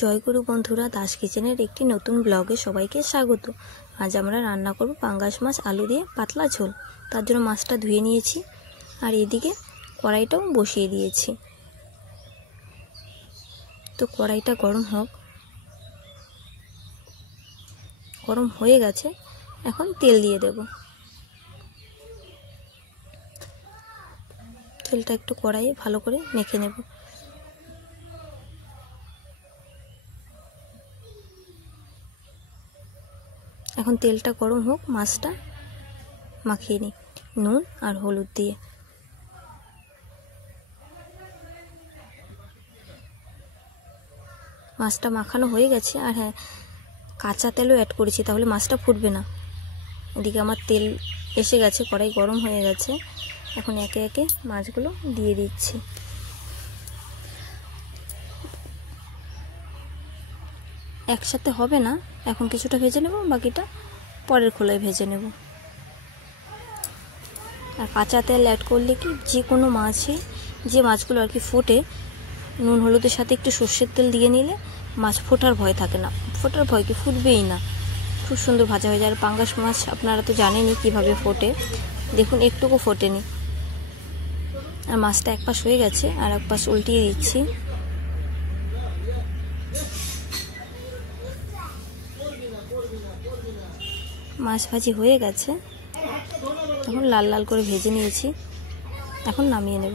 জয়গুরু বন্ধুরা, দাস কিচেনের একটি নতুন ব্লগে সবাইকে স্বাগত। আজ আমরা রান্না করব পাঙ্গাস মাছ আলু দিয়ে পাতলা ঝোল। তার জন্য মাছটা ধুয়ে নিয়েছি আর এদিকে কড়াইটাও বসিয়ে দিয়েছি। তো কড়াইটা গরম হোক। গরম হয়ে গেছে, এখন তেল দিয়ে দেব। তেলটা একটু কড়াইয়ে ভালো করে মেখে নেব। এখন তেলটা গরম হোক, মাছটা মাখিয়ে নিই নুন আর হলুদ দিয়ে। মাছটা মাখানো হয়ে গেছে, আর হ্যাঁ, কাঁচা তেলও অ্যাড করেছি, তাহলে মাছটা ফুটবে না। এদিকে আমার তেল এসে গেছে, কড়াই গরম হয়ে গেছে। এখন একে একে মাছগুলো দিয়ে দিচ্ছি। একসাথে হবে না, এখন কিছুটা ভেজে নেব, বাকিটা পরের খোলায় ভেজে নেব। আর কাঁচা তেল অ্যাড করলে কি যে কোনো মাছে, যে মাছগুলো আর কি ফোটে, নুন হলুদের সাথে একটু সর্ষের তেল দিয়ে নিলে মাছ ফোটার ভয় থাকে না। ফোটার ভয় কি, ফুটবেই না, খুব সুন্দর ভাজা হয়ে যায়। আর পাঙ্গাস মাছ আপনারা তো জানেনই কীভাবে ফোটে, দেখুন একটুকু ফোটেনি। আর মাছটা এক পাশ হয়ে গেছে, আর এক পাশ উল্টিয়ে দিচ্ছি। মাছ ভাজি হয়ে গেছে, এখন লাল লাল করে ভেজে নিয়েছি। এখন নামিয়ে নেব।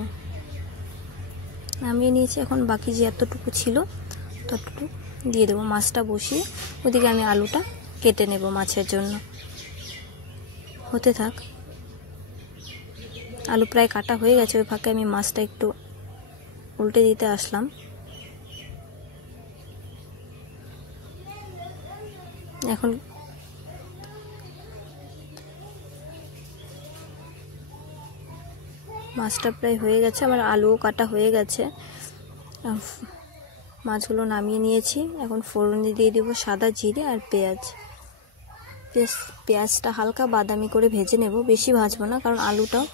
নামিয়ে নিয়েছি, এখন বাকি যে এতটুকু ছিল ততটুকু দিয়ে দেবো। মাছটা বসিয়ে ওদিকে আমি আলুটা কেটে নেব মাছের জন্য। হতে থাক। আলু প্রায় কাটা হয়ে গেছে, ওই ফাঁকে আমি মাছটা একটু উল্টে দিতে আসলাম। এখন মাছটা প্রায় হয়ে গেছে, আমার আলুও কাটা হয়ে গেছে। মাছগুলো নামিয়ে নিয়েছি। এখন ফোড়নে দিয়ে দেবো সাদা জিরে আর পেঁয়াজ। পেঁয়াজটা হালকা বাদামি করে ভেজে নেব, বেশি ভাজবো না, কারণ আলুটাও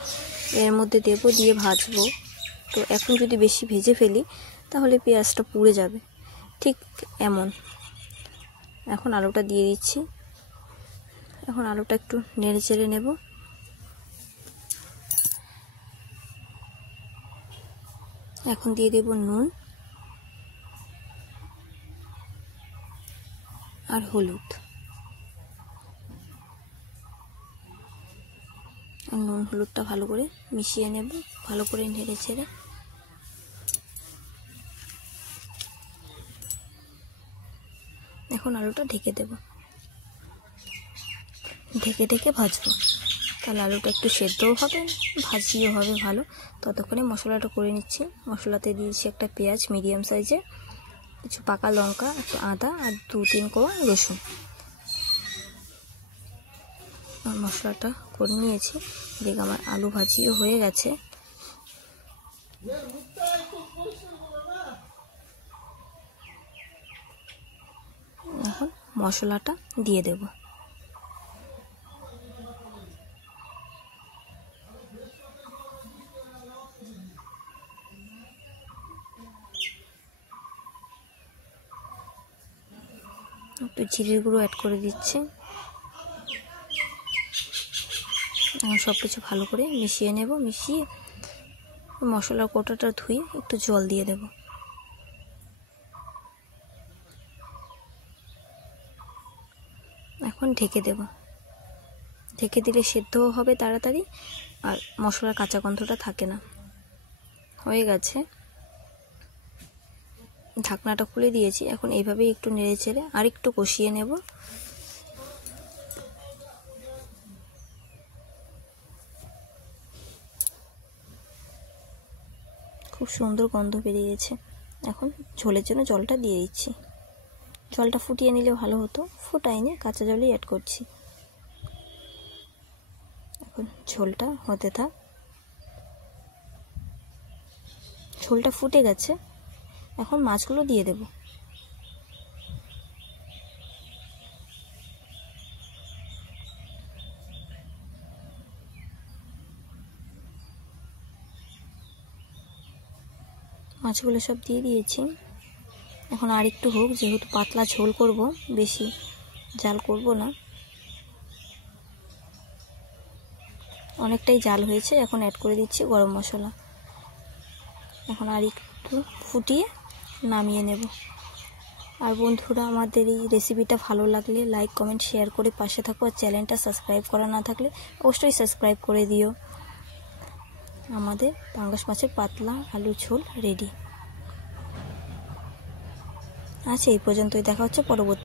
এর মধ্যে দেবো, দিয়ে ভাজবো। তো এখন যদি বেশি ভেজে ফেলি তাহলে পেঁয়াজটা পুড়ে যাবে, ঠিক এমন। এখন আলুটা দিয়ে দিচ্ছি। এখন আলুটা একটু নেড়ে চেড়ে নেব। এখন দিয়ে দেব নুন আর হলুদ। নুন হলুদটা ভালো করে মিশিয়ে নেব, ভালো করে নেড়ে ছেড়ে। এখন আলুটা ঢেকে দেব, ঢেকে ঢেকে ভাজবো, তাহলে আলুটা একটু সেদ্ধও হবে, ভাজিও হবে ভালো। ততক্ষণে মশলাটা করে নিচ্ছি। মশলাতে দিয়েছি একটা পেঁয়াজ মিডিয়াম সাইজে, কিছু পাকা লঙ্কা, একটু আদা আর 2-3 কোয়া রসুন। মশলাটা করে নিয়েছি। এদিকে আমার আলু ভাজিও হয়ে গেছে। এখন মশলাটা দিয়ে দেব। একটু জিরের গুঁড়ো অ্যাড করে দিচ্ছি। এখন সব কিছু ভালো করে মিশিয়ে নেব। মিশিয়ে মশলার কোটাটা ধুয়ে একটু জল দিয়ে দেব। এখন ঢেকে দেব। ঢেকে দিলে সেদ্ধও হবে তাড়াতাড়ি, আর মশলার কাঁচা গন্ধটা থাকে না। হয়ে গেছে, ঢাকনাটা খুলে দিয়েছি। এখন এইভাবেই একটু নেড়ে চেড়ে আর একটু কষিয়ে নেব। খুব সুন্দর গন্ধ বেরিয়েছে। এখন ঝোলের জন্য জলটা দিয়ে দিচ্ছি। জলটা ফুটিয়ে নিলে ভালো হতো, ফুটাইনি, কাঁচা জলই অ্যাড করছি। এখন ঝোলটা হতে থাক। ঝোলটা ফুটে গেছে, এখন মাছগুলো দিয়ে দেব। মাছগুলো সব দিয়ে দিয়েছি। এখন আর একটু হোক, যেহেতু পাতলা ঝোল করব, বেশি জাল করব না। অনেকটাই জাল হয়েছে, এখন অ্যাড করে দিচ্ছি গরম মশলা। এখন আর একটু ফুটিয়ে নামিয়ে নেব। আর বন্ধুরা, আমাদের এই রেসিপিটা ভালো লাগলে লাইক কমেন্ট শেয়ার করে পাশে থাকো। আর চ্যানেলটা সাবস্ক্রাইব করা না থাকলে অবশ্যই সাবস্ক্রাইব করে দিও। আমাদের পাঙ্গাস মাছের পাতলা আলু ঝোল রেডি। আচ্ছা, এই পর্যন্তই, দেখা হচ্ছে পরবর্তী।